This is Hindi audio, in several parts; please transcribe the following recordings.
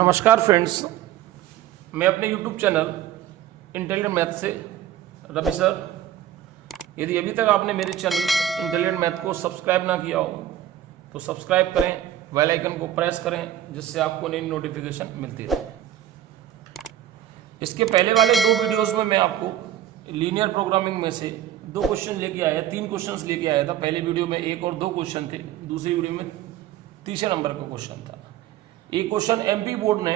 नमस्कार फ्रेंड्स, मैं अपने YouTube चैनल इंटेलिजेंट मैथ से रवि सर। यदि अभी तक आपने मेरे चैनल इंटेलिजेंट मैथ को सब्सक्राइब ना किया हो तो सब्सक्राइब करें, बेल आइकन को प्रेस करें जिससे आपको नई नोटिफिकेशन मिलती रहे। इसके पहले वाले दो वीडियोस में मैं आपको लीनियर प्रोग्रामिंग में से दो क्वेश्चन लेके आया, तीन क्वेश्चंस लेके आया था। पहले वीडियो में एक और दो क्वेश्चन थे, दूसरी वीडियो में तीसरे नंबर का क्वेश्चन था। ये क्वेश्चन एमपी बोर्ड ने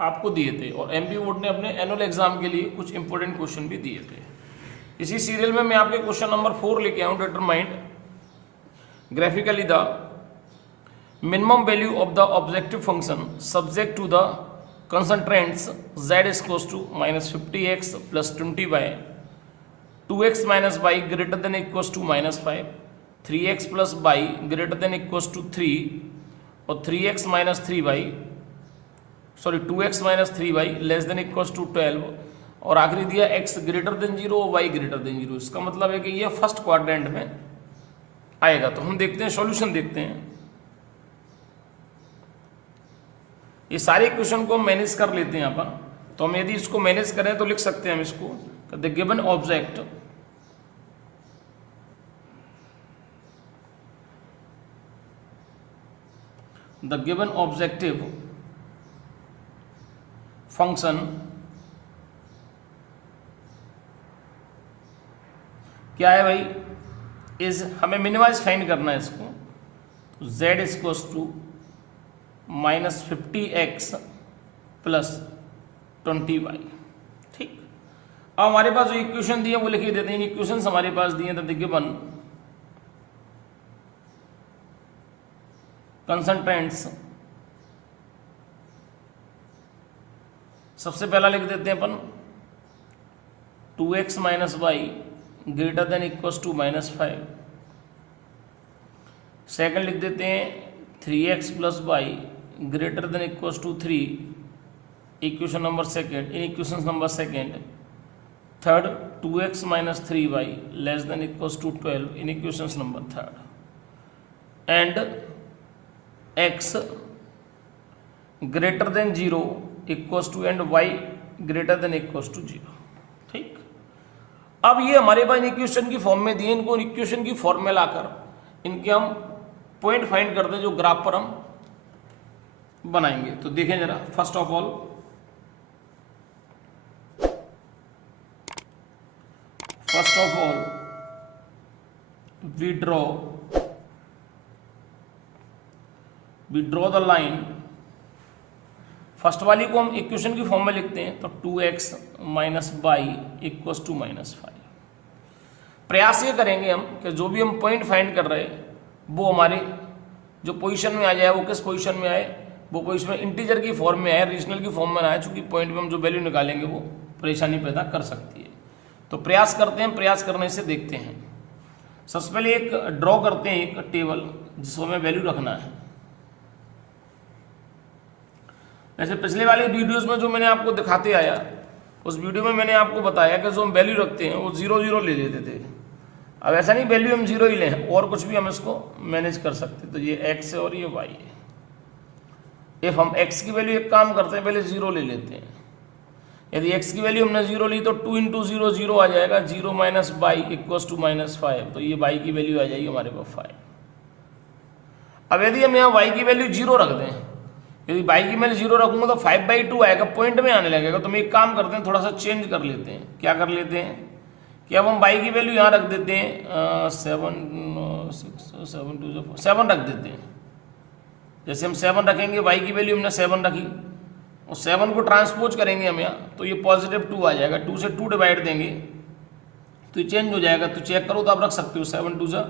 आपको दिए थे और एमपी बोर्ड ने अपने एनुअल एग्जाम के लिए कुछ इंपॉर्टेंट क्वेश्चन भी दिए थे। इसी सीरियल में मैं आपके क्वेश्चन नंबर 4 लेके आया हूं। Determine graphically the minimum value of the objective function subject to the constraints z is equals to -50x plus 20y, 2x minus y greater than equals to -5, 3x plus y greater than equals to 3 और 3x minus 3y 2x minus 3y less than equals to 12 और आखिरी दिया x ग्रेटर देन 0 और y ग्रेटर देन 0। इसका मतलब है कि ये फर्स्ट क्वाड्रेंट में आएगा। तो हम देखते हैं, सॉल्यूशन देखते हैं। ये सारे क्वेश्चन को हम मैनेज कर लेते हैं अपन। तो हम यदि इसको मैनेज करें तो लिख सकते हैं हम इसको, the given object the given objective function क्या है भाई, इज हमें मिनिमाइज फाइंड करना है इसको। तो z is equals to -50x plus 20y। ठीक, अब हमारे पास जो इक्वेशन दिए वो लिख ही देते हैं। इक्वेशन हमारे पास दिए द गिवन कंसंट्रेंट्स, सबसे पहला लिख देते हैं अपन 2x minus Y greater than equals to -5। Second लिख देते हैं 3x plus Y greater than equals to 3, equation number second, in equation number second. Third 2x minus 3y less than equals to 12, in equation number third. And x greater than 0 equals to and y greater than equals to 0। ठीक, अब ये हमारे पास इक्वेशन की फॉर्म में दिए, इनको इक्वेशन की फॉर्म में लाकर इनके हम पॉइंट फाइंड करते हैं जो ग्राफ पर हम बनाएंगे। तो देखें जरा, first of all we draw the line. First वाली को हम इक्वेशन की फॉर्म में लिखते हैं, तो 2x minus Y equals to -5। प्रयास ये करेंगे हम कि जो भी हम पॉइंट फाइंड कर रहे हैं वो हमारे जो पोजीशन में आ जाए, वो किस पोजीशन में आए, वो पोजीशन में इंटीजर की फॉर्म में आए, रेशनल की फॉर्म में ना आए। चूंकि पॉइंट में हम जो वैल्यू निकालेंगे वो परेशानी पैदा कर सकती है। तो प्रयास करते हैं, प्रयास करने से देखते हैं। सबसे पहले एक ड्रॉ करते हैं एक टेबल जिसको हमें वैल्यू रखना है। जैसे पिछले वाले वीडियोस में जो मैंने आपको दिखाते आया, उस वीडियो में मैंने आपको बताया कि जो हम वैल्यू रखते हैं वो 0 0 ले लेते थे। अब ऐसा नहीं वैल्यू हम 0 ही लें, और कुछ भी हम इसको मैनेज कर सकते। तो ये x है और ये y है। इफ हम x की वैल्यू एक काम करते हैं, पहले 0 ले लेते हैं। यदि x की वैल्यू हमने 0 ली तो 2 × 0 0 आ जाएगा, 0 माइनस वाई इक्वल्स टू -5। तो ये y की वैल्यू आ जाएगी हमारे पास 5। अब यदि हम यहाँ y की वैल्यू 0 रख दें, यदि y की मैं 0 रखूंगा तो 5/2 आएगा, पॉइंट में आने लगेगा। तो हम एक काम करते हैं, थोड़ा सा चेंज कर लेते हैं। क्या कर लेते हैं कि अब हम y की वैल्यू यहाँ रख देते हैं 7 रख देते हैं। जैसे हम 7 रखेंगे, y की वैल्यू हमने 7 रखी और 7 को ट्रांसपोज करेंगे हम यहाँ, तो ये +2 आ जाएगा। 2 से 2 डिवाइड देंगे तो ये चेंज हो जाएगा। तो चेक करो तो आप रख सकते हो 7 2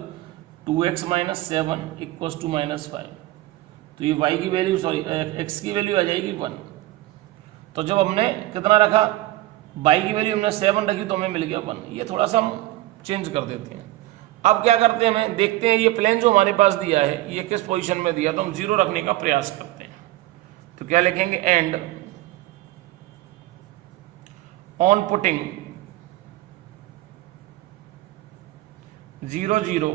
2x माइनस 7 इक्वल्स टू -5। तो ये y की वैल्यू x की वैल्यू आ जाएगी 1। तो जब हमने कितना रखा, y की वैल्यू हमने 7 रखी तो हमें मिल गया 1। ये थोड़ा सा हम चेंज कर देते हैं। अब क्या करते हैं, हमें देखते हैं ये प्लेन जो हमारे पास दिया है ये किस पोजीशन में दिया, तो हम 0 रखने का प्रयास करते हैं। तो क्या लिखेंगे, and on putting 0 0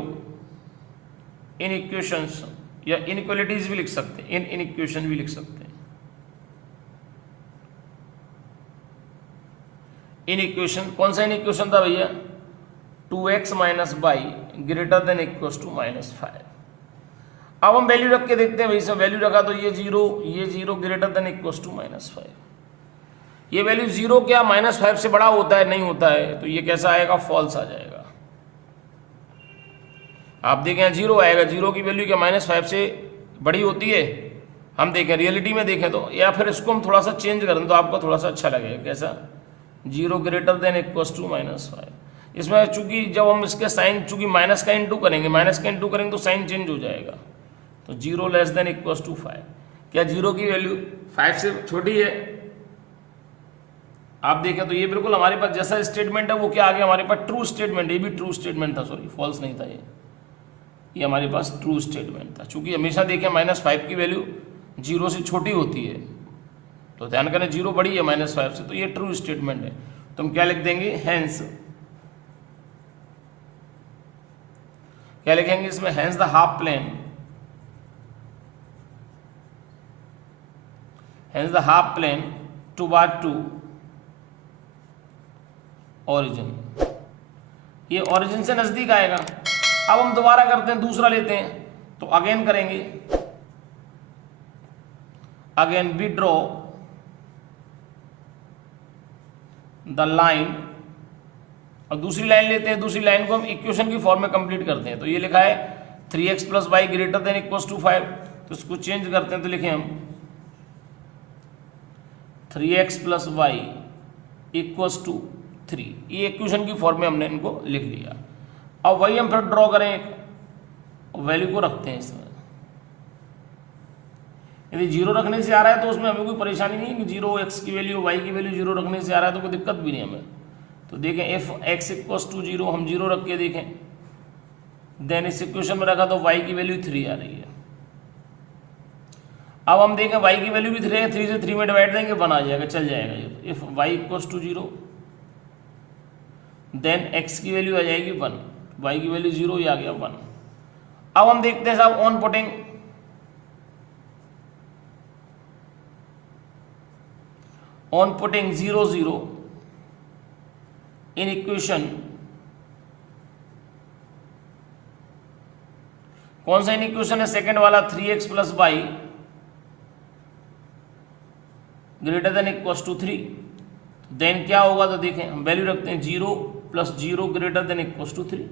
in equations या इनइक्वालिटीज भी लिख सकते हैं, इन इक्वेशन भी लिख सकते हैं। इन इक्वेशन, कौन सा इन इक्वेशन था भैया, 2x minus Y greater than equals to -5। अब हम वैल्यू रख के देखते हैं भाई, इसमें वैल्यू रखा तो ये zero greater than equals to -5। ये वैल्यू जीरो क्या -5 से बड़ा होता है, नहीं होता है, तो ये कैसा आएगा, फॉल्स आ जाएगा। आप देखें जीरो आएगा, जीरो की वैल्यू क्या -5 से बड़ी होती है, हम देखें रियलिटी में देखें तो, या फिर इसको हम थोड़ा सा चेंज करें तो आपको थोड़ा सा अच्छा लगेगा, कैसा, zero greater than equals to -5। इसमें चूंकि जब हम इसके साइन, चूंकि माइनस का इंटू करेंगे तो साइन चेंज हो जाएगा, तो zero less than equals to 5। क्या जीरो की वैल्यू 5 से छोटी है, आप देखें तो ये बिल्कुल हमारे पास जैसा स्टेटमेंट है वो क्या आ गया हमारे पास, ट्रू स्टेटमेंट। ये भी ट्रू स्टेटमेंट था, सॉरी फॉल्स नहीं था, ये हमारे पास ट्रू स्टेटमेंट था। चूंकि हमेशा देखें -5 की वैल्यू जीरो से छोटी होती है, तो ध्यान करें जीरो बड़ी है -5 से, तो ये ट्रू स्टेटमेंट है। तो हम क्या लिख देंगे, हेंस, क्या लिखेंगे इसमें, hence the half plane, hence the half plane toward to origin, ये ओरिजिन से नजदीक आएगा। अब हम दोबारा करते हैं, दूसरा लेते हैं, तो अगेन करेंगे, again we draw the line, और दूसरी लाइन लेते हैं, दूसरी लाइन को हम इक्वेशन की फॉर्म में कंप्लीट करते हैं। तो ये लिखा है 3x + y greater than equals to 5, तो इसको चेंज करते हैं, तो लिखें हम 3x + y इक्वल्स टू 3, ये इक्वेशन की फॉर्म में हमने इनको लिख लिया। अब वही हम फिर ड्रॉ करें, एक वैल्यू को रखते हैं इसमें। यदि जीरो रखने से आ रहा है तो उसमें हमें कोई परेशानी नहीं है कि जीरो x की वैल्यू y की वैल्यू जीरो रखने से आ रहा है तो कोई दिक्कत भी नहीं हमें। तो देखें इफ x इक्वल्स टू 0, हम जीरो रख के देखें, देन इस इक्वेशन में रखा तो y की वैल्यू 3 आ रही है। अब हम देखें y की वैल्यू भी 3 है, 3 से 3 में डिवाइड देंगे 1 आ जाएगा, चल जाएगा ये। If y equals to 0 then x की वैल्यू आ जाएगी 1, y की वैल्यू 0 ही आ गया 1। अब हम देखते हैं साहब on putting, on putting 0 0 in equation, कौन सा इन इक्वेशन है, सेकंड वाला 3x + y greater than equals to 3, then क्या होगा, तो देखें हम वैल्यू रखते हैं 0 + 0 ग्रेटर देन इक्वल्स टू 3।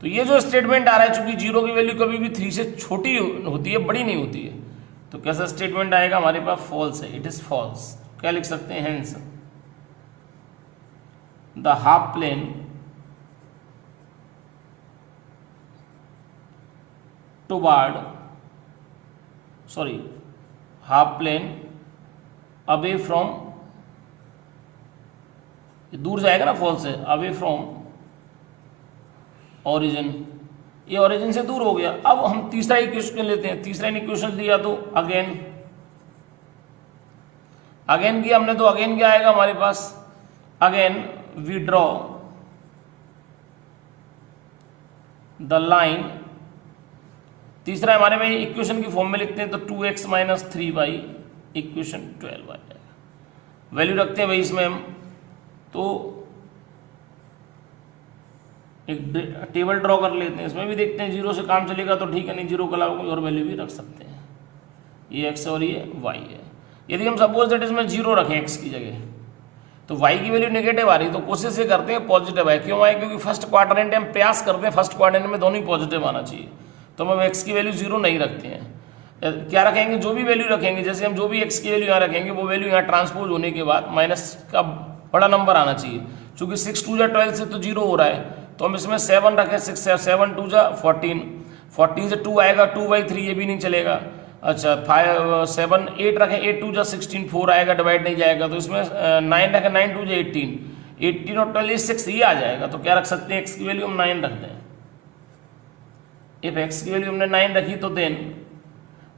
तो ये जो स्टेटमेंट आ रहा है, चूंकि जीरो की वैल्यू कभी भी 3 से छोटी होती है, बड़ी नहीं होती है, तो कैसा स्टेटमेंट आएगा हमारे पास, फॉल्स है, इट इज फॉल्स। क्या लिख सकते हैं, hence the half plane toward, sorry half plane away from, दूर जाएगा ना फॉल्स से, अवे फ्रॉम ओरिजिन, ये ओरिजिन से दूर हो गया। अब हम तीसरा इक्वेशन लेते हैं, तीसरा इक्वेशन लिया तो अगेन किया हमने, तो अगेन क्या आएगा हमारे पास, again we draw the line, तीसरा हमारे में इक्वेशन की फॉर्म में लिखते हैं, तो 2x - 3y इक्वेशन 12 आ जाएगा। वैल्यू रखते हैं भाई इसमें हम, तो एक टेबल ड्रॉ कर लेते हैं, इसमें भी देखते हैं जीरो से काम चलेगा तो ठीक है, नहीं जीरो के अलावा कोई और वैल्यू भी रख सकते हैं। ये x और ये y है। यदि हम सपोज दैट इसमें जीरो रखें x की जगह, तो y की वैल्यू नेगेटिव आ रही है, तो कोशिश ये करते हैं पॉजिटिव आए। क्यों आए, क्योंकि फर्स्ट क्वाड्रेंट हम प्रयास करते हैं फर्स्ट क्वाड्रेंट में दोनों ही पॉजिटिव आना चाहिए, तो हम x की वैल्यू जीरो नहीं रखते हैं। क्या रखेंगे, जो भी वैल्यू रखेंगे, जैसे हम जो भी x की वैल्यू यहाँ रखेंगे, वो वैल्यू यहाँ ट्रांसपोज होने के बाद माइनस का बड़ा नंबर आना चाहिए। चूंकि 6 2 जा 12 से तो जीरो हो रहा है, तो हम इसमें 7 रखें, 6 7 2 जा 14, 14 से 2 आएगा, 2/3 ये भी नहीं चलेगा। अच्छा 5 7 8 रखें, 8 2 जा 16, 4 आएगा, डिवाइड नहीं जाएगा, तो इसमें 9 रखें, 9 2 जा 18, 18 और 12 6 ये आ जाएगा। तो क्या रख सकते हैं, x की वैल्यू हम 9 रख दें। इफ x की वैल्यू हमने 9 रखी, तो देन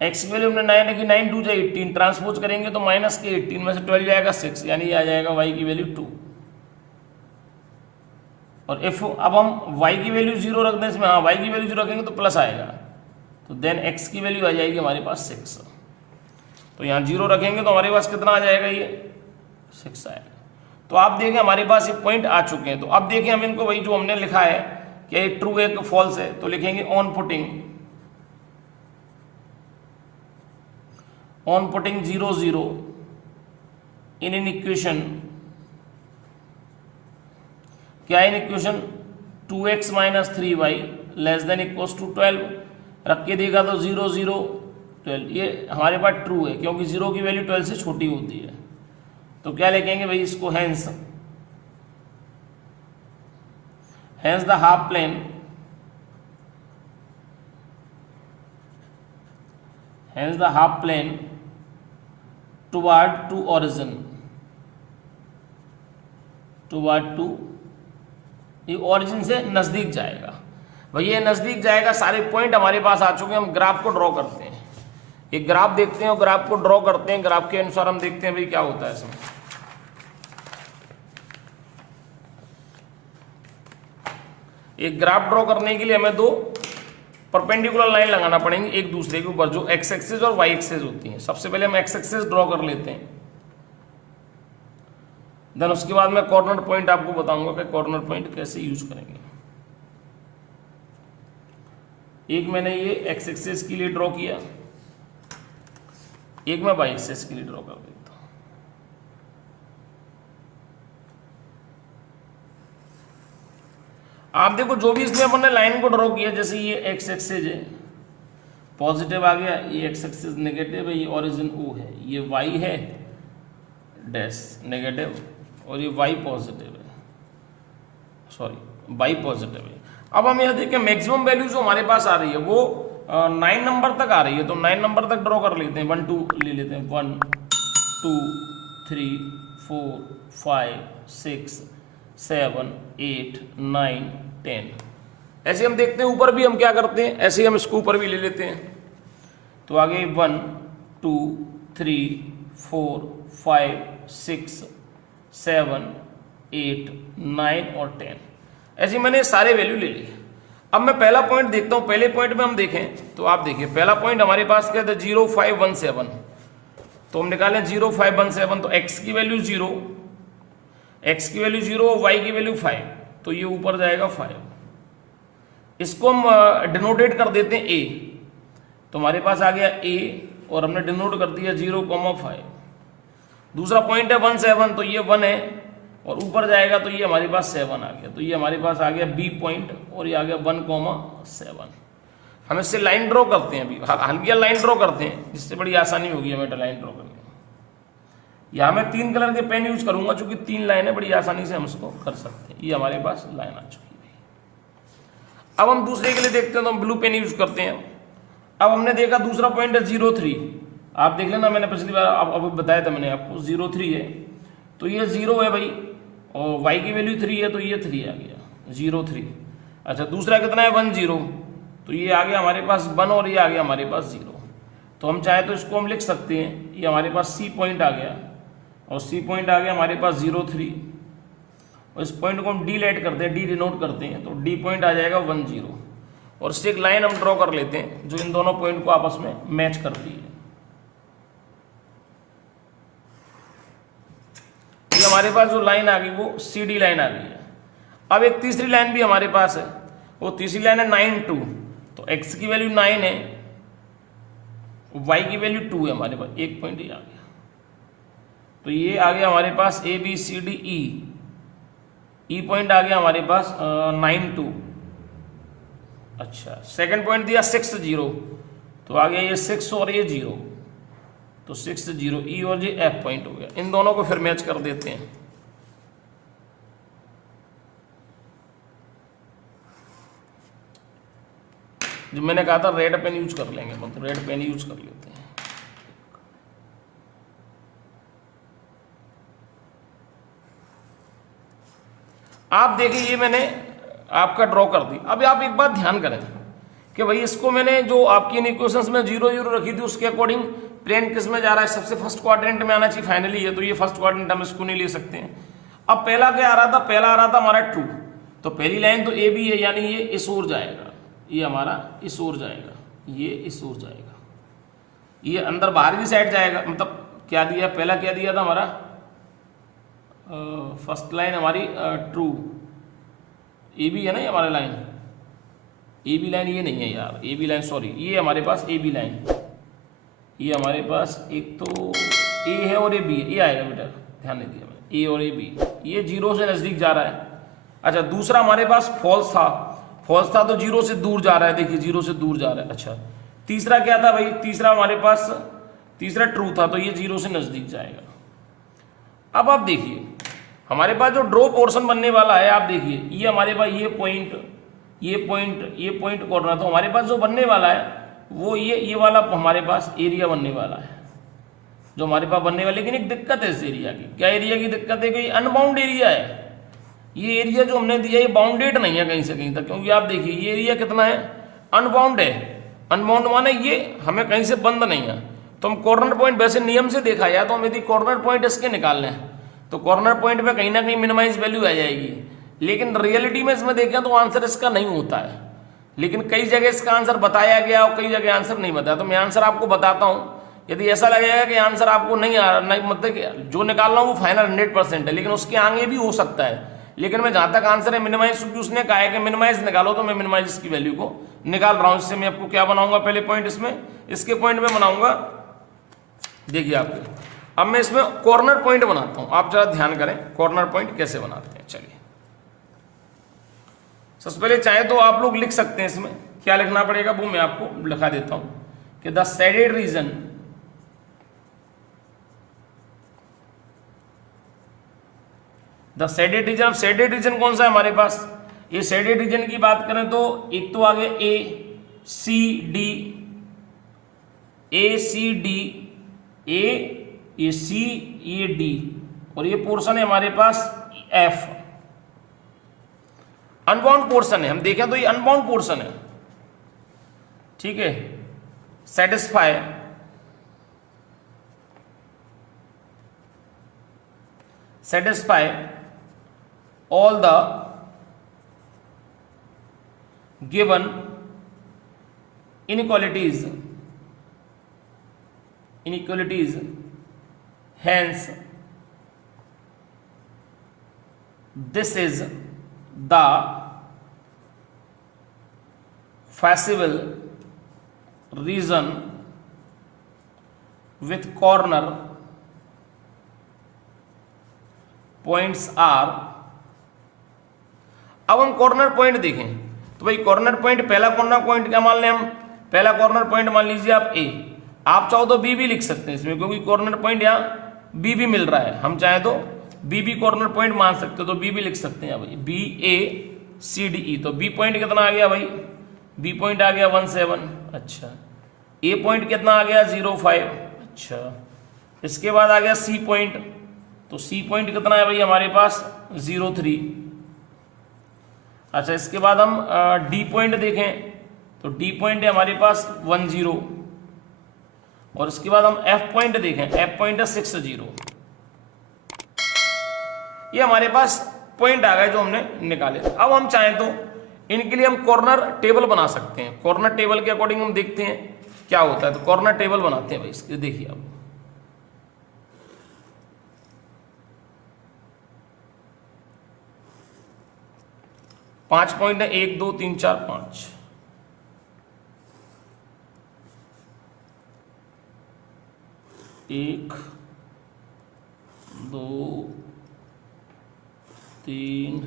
x की वैल्यू हमने 9 रखी, 9 2 जा 18, ट्रांसपोज करेंगे तो माइनस के 18 में से 12 जाएगा 6, यानी ये आ जाएगा y की वैल्यू 2। और इफ अब हम y की वैल्यू 0 रख दें इसमें, हाँ y की वैल्यू 0 रखेंगे तो प्लस आएगा, तो देन x की वैल्यू आ जाएगी हमारे पास 6। तो यहाँ 0 रखेंगे तो हमारे पास कितना आ जाएगा, ये 6 आएगा। तो आप देखें हमारे पास ये पॉइंट आ चुके हैं। तो अब देखें हम इनको वही जो हमने लिखा है कि ये ट्रू है कि फॉल्स है, तो लिखेंगे on putting 0 0 in an equation, क्या in equation 2x - 3y less than equals to 12 रख के देगा तो 0 0 12, ये हमारे पास ट्रू है क्योंकि 0 की वैल्यू 12 से छोटी होती है। तो क्या लिखेंगे भाई इसको, hence the half plane toward to origin, ये ओरिजिन से नजदीक जाएगा। भाई ये नजदीक जाएगा, सारे पॉइंट हमारे पास आ चुके हैं। हम ग्राफ को ड्रॉ करते हैं, एक ग्राफ देखते हैं और ग्राफ को ड्रॉ करते हैं। ग्राफ के अनुसार हम देखते हैं भाई क्या होता है इसमें। एक ग्राफ ड्रॉ करने के लिए हमें दो परपेंडिकुलर लाइन लगाना पड़ेंगे एक दूसरे के ऊपर, जो एक्स एक्सिस और वाई एक्सिस होती हैं। सबसे पहले हम एक्स एक्सिस ड्रॉ कर लेते हैं, देन उसके बाद मैं कॉर्नर पॉइंट आपको बताऊंगा कि कॉर्नर पॉइंट कैसे यूज करेंगे। एक मैंने ये एक्स एक्सिस के लिए ड्रॉ किया, एक मैं वाई एक्सिस के लिए ड्रॉ कर देता हूं। आप देखो जो भी इसमें अपने लाइन को ड्रॉ किया, जैसे ये एक्स एक्सिस है पॉजिटिव आ गया, ये एक्स एक्सिस नेगेटिव है, ये ओरिजिन ओ है, ये वाई है डैश नेगेटिव और ये वाई पॉजिटिव है, सॉरी वाई पॉजिटिव है। अब हम यह देखें मैक्सिमम वैल्यू जो हमारे पास आ रही है वो 9 नंबर तक आ रही है, तो 9 नंबर तक ड्रॉ कर लेते हैं। 1 2 ले लेते हैं, 1 2 3 4 5 6 7 8 9 10। ऐसे हम देखते हैं ऊपर भी हम क्या करते हैं, ऐसे हम इसको ऊपर भी ले लेते हैं। तो आगे 1 2 3 4 5 6 7 8 9 और 10, ऐसे मैंने सारे वैल्यू ले लिए। अब मैं पहला पॉइंट देखता हूं। पहले पॉइंट में हम देखें तो आप देखिए पहला पॉइंट हमारे पास क्या था, 0 5 1 7। तो हम निकालें 0 5 1 7, तो x की वैल्यू 0, x की वैल्यू 0 और y की वैल्यू 5, तो ये ऊपर जाएगा 5। इसको हम डिनोटेट कर देते हैं a, तो हमारे पास आ गया a और हमने डिनोट कर दिया 0,5। दूसरा पॉइंट है 1 7, तो ये 1 है और ऊपर जाएगा तो ये हमारे पास 7 आ गया, तो ये हमारे पास आ गया B पॉइंट और ये आ गया 1,7। हम इससे लाइन ड्रॉ करते हैं, अभी हल्की लाइन ड्रॉ करते हैं जिससे बड़ी आसानी होगी हमें लाइन ड्रॉ करने में। यहाँ मैं 3 कलर के पेन यूज करूंगा, चूंकि 3 लाइन है, बड़ी आसानी से हम इसको कर सकते हैं। ये हमारे पास लाइन आ चुकी है। अब हम दूसरे के लिए देखते हैं, तो हम ब्लू पेन यूज करते हैं। अब हमने देखा दूसरा पॉइंट है 0 3, आप देख लेना, मैंने पिछली बार अब बताया था मैंने आपको 0 3 है, तो ये 0 है भाई और y की वैल्यू 3 है, तो ये 3 आ गया 0 3। अच्छा दूसरा कितना है 1 0, तो ये आ गया हमारे पास 1 और ये आ गया हमारे पास 0। तो हम चाहे तो इसको हम लिख सकते हैं, ये हमारे पास C पॉइंट आ गया और C पॉइंट आ गया हमारे पास 0 3, और इस पॉइंट को हम D लेट करते हैं, D डिनोट करते हैं, तो D पॉइंट आ जाएगा 1 0। और इससे एक लाइन हम ड्रॉ कर लेते हैं जो इन दोनों पॉइंट को आपस में मैच करती है। हमारे पास जो लाइन आ गई वो CD लाइन आ गई है। अब एक तीसरी लाइन भी हमारे पास है, वो तीसरी लाइन है 9 2, तो x की वैल्यू 9 है, y की वैल्यू 2 है हमारे पास, एक पॉइंट ये आ गया। तो ये आ गया हमारे पास ABCD E पॉइंट आ गया हमारे पास 9 2। अच्छा सेकंड पॉइंट दिया 6 0, तो आ गया ये 6 और ये 0, तो 6 0 E और जी F पॉइंट हो गया। इन दोनों को फिर मैच कर देते हैं। जो मैंने कहा था रेड पेन यूज कर लेंगे, मतलब रेड पेन यूज कर लेते हैं। आप देखिए ये मैंने आपका ड्रॉ कर दी। अब आप एक बात ध्यान करें कि भाई इसको मैंने जो आपकी इन इक्वेशंस में 0 0 रखी थी उसके अकॉर्डिंग प्लेन किस में जा रहा है, सबसे फर्स्ट क्वाड्रेंट में आना चाहिए फाइनली है, तो ये फर्स्ट क्वाड्रेंट हम इसको नहीं ले सकते हैं। अब पहला क्या आ रहा था, पहला आ रहा था हमारा ट्रू, तो पहली लाइन तो ए बी है, यानी ये इस ओर जाएगा, ये हमारा इस ओर जाएगा, ये इस ओर जाएगा, ये अंदर बाहर की साइड जाएगा। मतलब क्या दिया, पहला क्या दिया था हमारा फर्स्ट लाइन हमारी ट्रू, ए बी है ना ये हमारा लाइन, ए बी लाइन ये नहीं है यार, ए बी लाइन सॉरी, ये हमारे पास ए बी लाइन, ये हमारे पास एक तो ए है और ए बी है, ये आएगा बेटा, ध्यान नहीं दिया मैंने, ए और ए बी, ये 0 से नजदीक जा रहा है। अच्छा दूसरा हमारे पास फॉल्स था तो 0 से दूर जा रहा है, देखिए 0 से दूर जा रहा है। अच्छा तीसरा क्या था भाई, तीसरा हमारे पास तीसरा ट्रू था, तो ये 0 से नजदीक जाएगा। अब आप देखिए हमारे पास जो ड्रॉ पोर्शन बनने वाला है, आप देखिए ये हमारे पास ये पॉइंट कॉर्नर, तो हमारे पास जो बनने वाला है वो ये वाला हमारे पास एरिया बनने वाला है, जो हमारे पास बनने वाला। लेकिन एक दिक्कत है इस एरिया की, क्या एरिया की दिक्कत है कि अनबाउंड एरिया है, ये एरिया जो हमने दिया ये बाउंडेड नहीं है कहीं से कहीं तक, क्योंकि आप देखिए ये एरिया कितना है, अनबाउंड है। अनबाउंड माने ये हमें कहीं से बंद नहीं है। तो हम कॉर्नर पॉइंट वैसे नियम से देखा जाए तो हम यदि कॉर्नर पॉइंट इसके निकाल लें तो कॉर्नर पॉइंट पे कहीं ना कहीं मिनिमाइज वैल्यू आ जाएगी, लेकिन रियलिटी में इसमें देखें तो आंसर इसका नहीं होता है। लेकिन कई जगह इसका आंसर बताया गया और कई जगह आंसर नहीं बताया, तो मैं आंसर आपको बताता हूँ। यदि ऐसा लगेगा कि आंसर आपको नहीं आ रहा, नहीं मतलब जो निकाल रहा हूँ वो फाइनल 100% है, लेकिन उसके आगे भी हो सकता है। लेकिन मैं जहां तक आंसर है मिनिमाइज, क्योंकि उसने कहा है कि मिनिमाइज निकालो, तो मैं मिनिमाइज की वैल्यू को निकाल रहा हूं। इससे मैं आपको क्या बनाऊंगा, पहले पॉइंट इसके पॉइंट में बनाऊंगा। देखिए आपको अब मैं इसमें कॉर्नर पॉइंट बनाता हूं, आप जरा ध्यान करें कॉर्नर पॉइंट कैसे बनाते हैं। चलिए सबसे पहले चाहे तो आप लोग लिख सकते हैं, इसमें क्या लिखना पड़ेगा वो मैं आपको लिखा देता हूं कि द शेडेड रीजन अब शेडेड रीजन कौन सा है हमारे पास, ये शेडेड रीजन की बात करें तो एक तो आगे ए सी डी, ये सी ये डी, और ये पोर्शन है हमारे पास एफ, अनबाउंड पोर्शन है। हम देखें तो ये अनबाउंड पोर्शन है, ठीक है। Satisfy all the given inequalities, hence this is the feasible reason with corner points are। अब हम कॉर्नर पॉइंट देखें तो भाई कॉर्नर पॉइंट, पहला कॉर्नर पॉइंट क्या मान लें हम, पहला कॉर्नर पॉइंट मान लीजिए आप ए, आप चाहो तो बी भी लिख सकते हैं इसमें, क्योंकि कॉर्नर पॉइंट यहाँ बी भी मिल रहा है, हम चाहे तो बी भी कॉर्नर पॉइंट मान सकते हो, तो बी भी लिख सकते हैं भाई, बी ए सी डी ई। तो बी पॉइंट कितना आ गया भाई, बी पॉइंट आ गया 17, अच्छा। ए पॉइंट कितना आ गया 05, अच्छा। इसके बाद आ गया सी पॉइंट, तो सी पॉइंट कितना है भाई हमारे पास 03, अच्छा। इसके बाद हम डी पॉइंट देखें तो डी पॉइंट है हमारे पास 10, और इसके बाद हम एफ पॉइंट देखें, एफ पॉइंट है 60। ये हमारे पास पॉइंट आ गए जो हमने निकाले। अब हम चाहें तो इनके लिए हम कॉर्नर टेबल बना सकते हैं, कॉर्नर टेबल के अकॉर्डिंग हम देखते हैं क्या होता है। तो कॉर्नर टेबल बनाते हैं भाई इसके, देखिए अब पांच पॉइंट है, 1 2 3 4 5, 1 2 3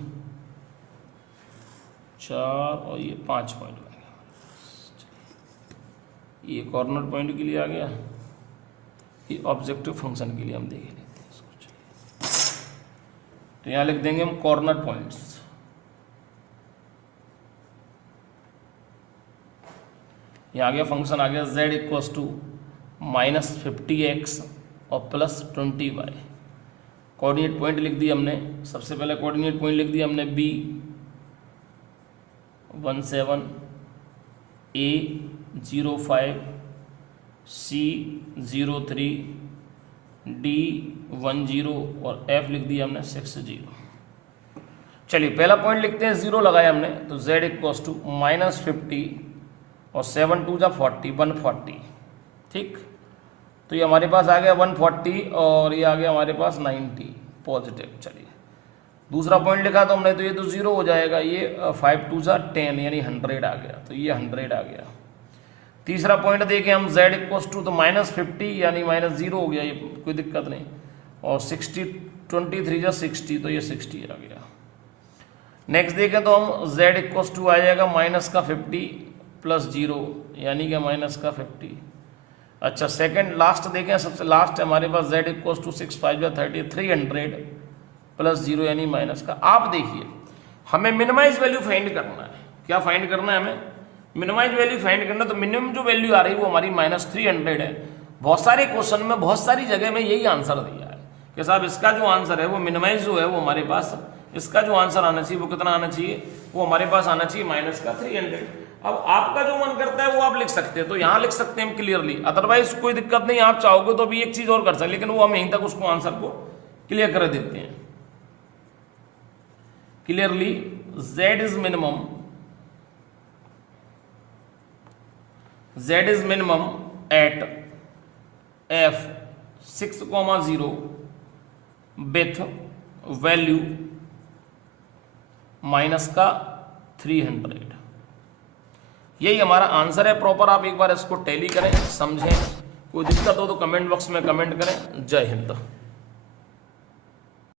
4 और ये 5 पॉइंट बन गया। ये कॉर्नर पॉइंट के लिए आ गया, ये ऑब्जेक्टिव फंक्शन के लिए हम देख लेते हैं इसको। तो यहां लिख देंगे हम कॉर्नर पॉइंट्स। यहाँ आ गया फंक्शन, आ गया z इक्वल्स टू -50x और +20y। कोऑर्डिनेट पॉइंट लिख दिया हमने, सबसे पहले कोऑर्डिनेट पॉइंट लिख दिया हमने b 17, a 05, c 03, d 10 और f लिख दिया हमने 60। चलिए पहला पॉइंट लिखते हैं, 0 लगाया हमने, तो z इक्वल्स टू -50 और 7 2 जा 40, 140, ठीक। तो ये हमारे पास आ गया 140 और ये आ गया हमारे पास 90, पॉजिटिव। चलिए दूसरा पॉइंट लिखा तो हमने, तो ये तो 0 हो जाएगा, ये 5 2 10 यानी 100 आ गया, तो ये 100 आ गया। तीसरा पॉइंट देखें हम, z इक्वल्स टू तो -50 यानी -0 हो गया, ये कोई दिक्कत नहीं, और 60 23 जा 60 तो ये 60 आ गया। नेक्स्ट देखें तो हम z इक्वल्स टू आ जाएगा -50 + 0 यानी कि -50। अच्छा सेकंड लास्ट देखें, सबसे लास्ट है हमारे पास z इक्वल्स टू 6 5 30 300 + 0 यानी माइनस का। आप देखिए हमें मिनिमाइज वैल्यू फाइंड करना है। क्या फाइंड करना है हमें? मिनिमाइज वैल्यू फाइंड करना। तो मिनिमम जो वैल्यू आ रही है वो हमारी -300 है। बहुत सारे क्वेश्चन में बहुत सारी जगह में यही आंसर दिया है कि साहब इसका जो आंसर है वो मिनिमाइज जो है वो हमारे पास, इसका जो आंसर आना चाहिए वो कितना आना चाहिए, वो हमारे पास आना चाहिए -300। अब आपका जो मन करता है वो आप लिख सकते हैं, तो यहाँ लिख सकते हैं हम क्लियरली, अदरवाइज कोई दिक्कत नहीं, आप चाहोगे तो भी एक चीज और कर सकते, लेकिन वो हम यहीं तक उसको आंसर को क्लियर कर देते हैं। Clearly z is minimum at f 6,0 with value -300। यही हमारा आंसर है प्रॉपर। आप एक बार इसको टैली करें, समझें, कोई दिक्कत हो तो कमेंट बॉक्स में कमेंट करें। जय हिंद।